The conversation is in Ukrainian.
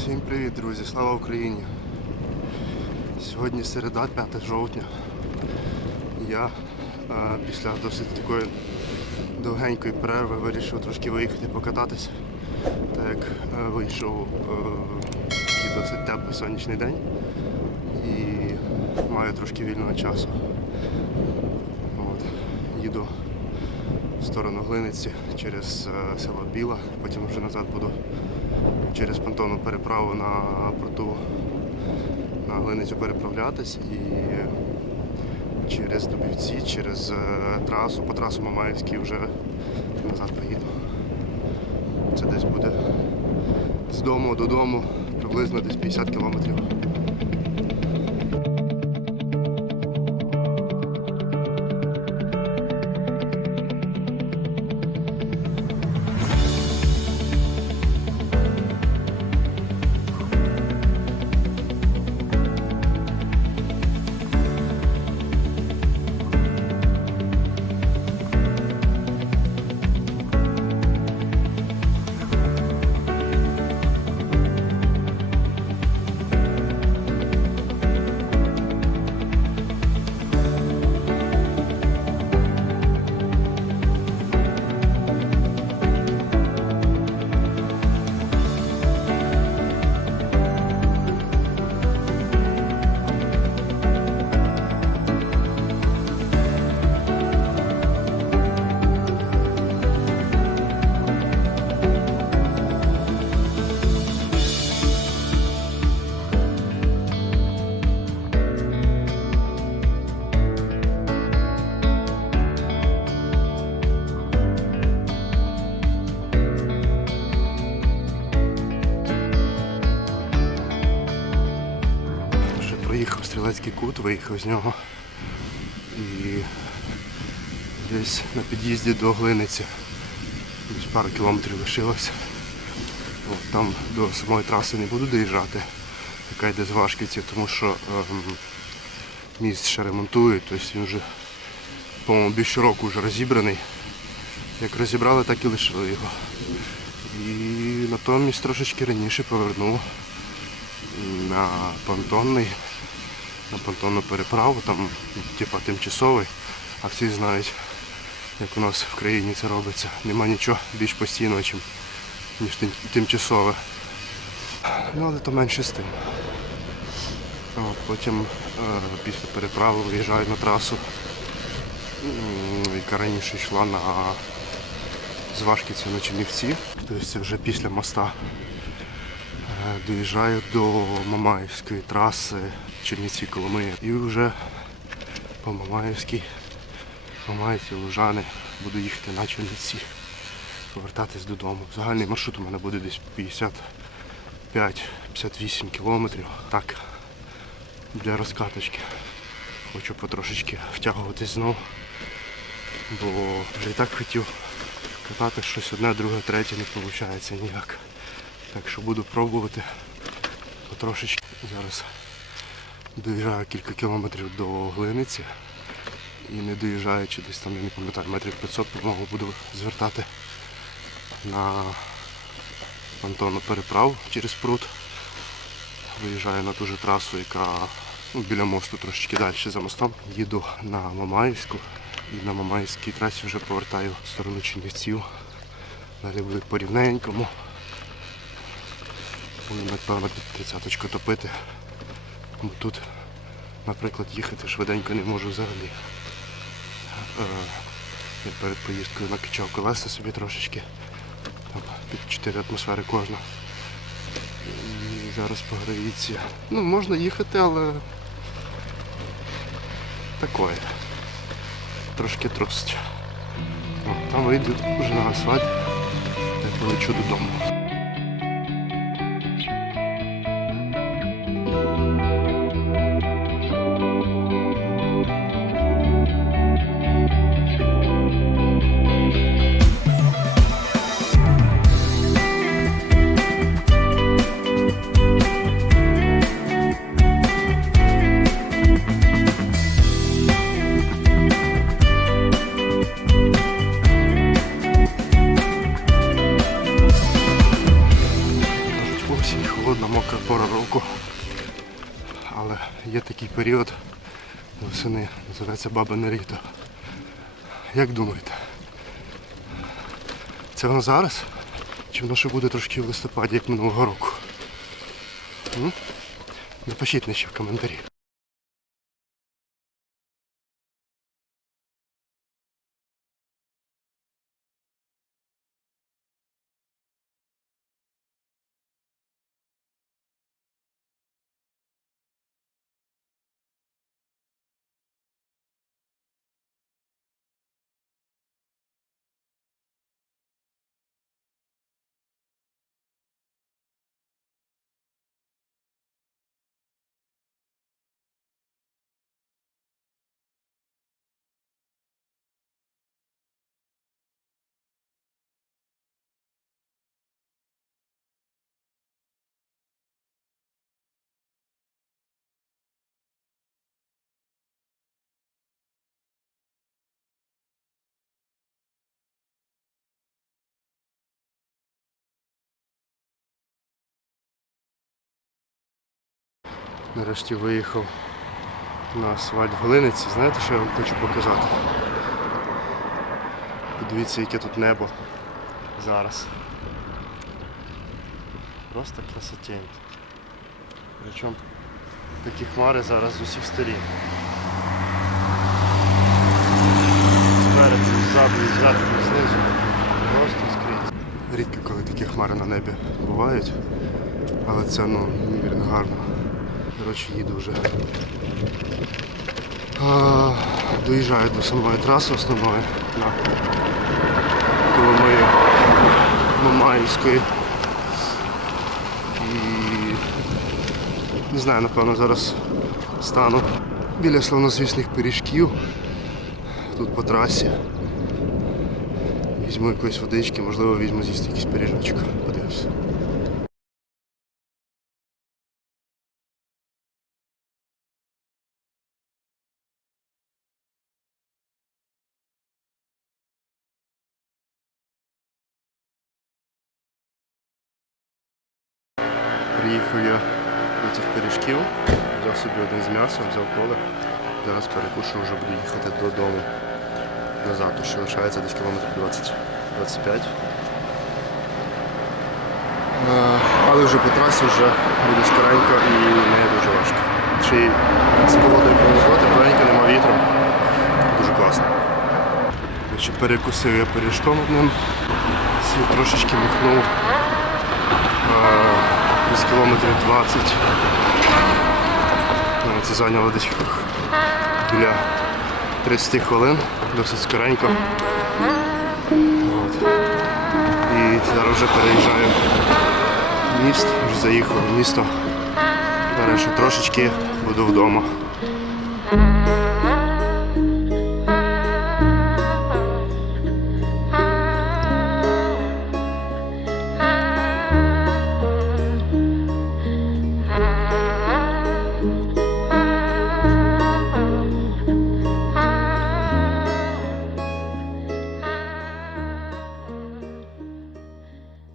Всім привіт, друзі! Слава Україні! Сьогодні середа, 5 жовтня. Я е, після досить такої довгенької перерви вирішив трошки виїхати покататися. Так як е, вийшов е, такий досить теплий сонячний день і маю трошки вільного часу. От, їду сторону Глиниці через е, село Біла, потім вже назад буду через понтонну переправу на порту на Глиницю переправлятись і через Дубівці, через е, трасу, по трасу Мамаївській вже назад поїду. Це десь буде з дому додому приблизно десь 50 кілометрів. Виїхав з нього. І десь на під'їзді до Глиниці. Десь пару кілометрів лишилося. От, там до самої траси не буду доїжджати, яка йде з Вашківців, тому що ем, міст ще ремонтують, тобто він вже, по-моєму, більше року вже розібраний. Як розібрали, так і лишили його. І натомість трошечки раніше повернув на понтонний, на понтонну переправу, там типа тимчасовий, а всі знають, як у нас в країні це робиться. Нема нічого більш постійного, чим, ніж тимчасове. Ну, але то менше з тим. От, потім е, після переправи виїжджаю на трасу, яка раніше йшла на з Вашківця на Чернівці. Тобто це вже після моста. Доїжджаю до Мамаївської траси Чернівці Коломиї. І вже по Мамаївській, Мамаївці, Лужани буду їхати на Чернівці, повертатись додому. Загальний маршрут у мене буде десь 55-58 кілометрів. Так, для розкаточки. Хочу потрошечки втягуватись знов, бо вже і так хотів катати щось одне, друге, третє не виходить ніяк. Так що буду пробувати потрошечки. Зараз доїжджаю кілька кілометрів до Глиниці і не доїжджаючи десь там, я не пам'ятаю, метрів 500, по-моєму, буду звертати на понтонну переправу через пруд. Виїжджаю на ту же трасу, яка ну, біля мосту трошечки далі за мостом. Їду на Мамаївську і на Мамаївській трасі вже повертаю в сторону Чернівців. Далі буде по рівненькому. Буду, напевно, під топити. Бо тут, наприклад, їхати швиденько не можу взагалі. Е, Я перед поїздкою накачав колеса собі трошечки. Там під 4 атмосфери кожна. І зараз по гравіці. Ну, можна їхати, але такое. Трошки трусить. О, Там вийду вже на асфальт та полечу додому. Є такий період восени, називається Бабине літо. Як думаєте? Це воно зараз? Чи воно ще буде трошки в листопаді, як минулого року? Напишіть ще в коментарі. Нарешті виїхав на асфальт в Глиниці. Знаєте, що я вам хочу показати? Подивіться, яке тут небо зараз. Просто красотень. Причому такі хмари зараз з усіх сторін. Спереду, ззаду, зверху, знизу. Просто скрізь. Рідко коли такі хмари на небі бувають, але це ну, гарно. Коротше, їду вже. Доїжджаю до самої траси основної на Коломиї Мамаївської. І не знаю, напевно, зараз стану біля славнозвісних пиріжків тут по трасі. Візьму якоїсь водички, можливо, візьму з'їсти якийсь пиріжочок. Подивимось. Приїхав я до цих пиріжків, взяв собі один з м'ясом, взяв коле. Зараз перекушу, вже буду їхати додому. Назад, то ще лишається десь кілометр 20-25. Е, Але вже по трасі вже буде скоренько і не дуже важко. Й з погодою повезло, тепленько, нема вітру. Дуже класно. Ще перекусив я пиріжком одним, трошечки махнув. Десь кілометрів 20. Ну, Це зайняло десь біля 30 хвилин, досить скоренько. І зараз вже переїжджаю в міст, вже заїхав в місто. Зараз ще трошечки буду вдома.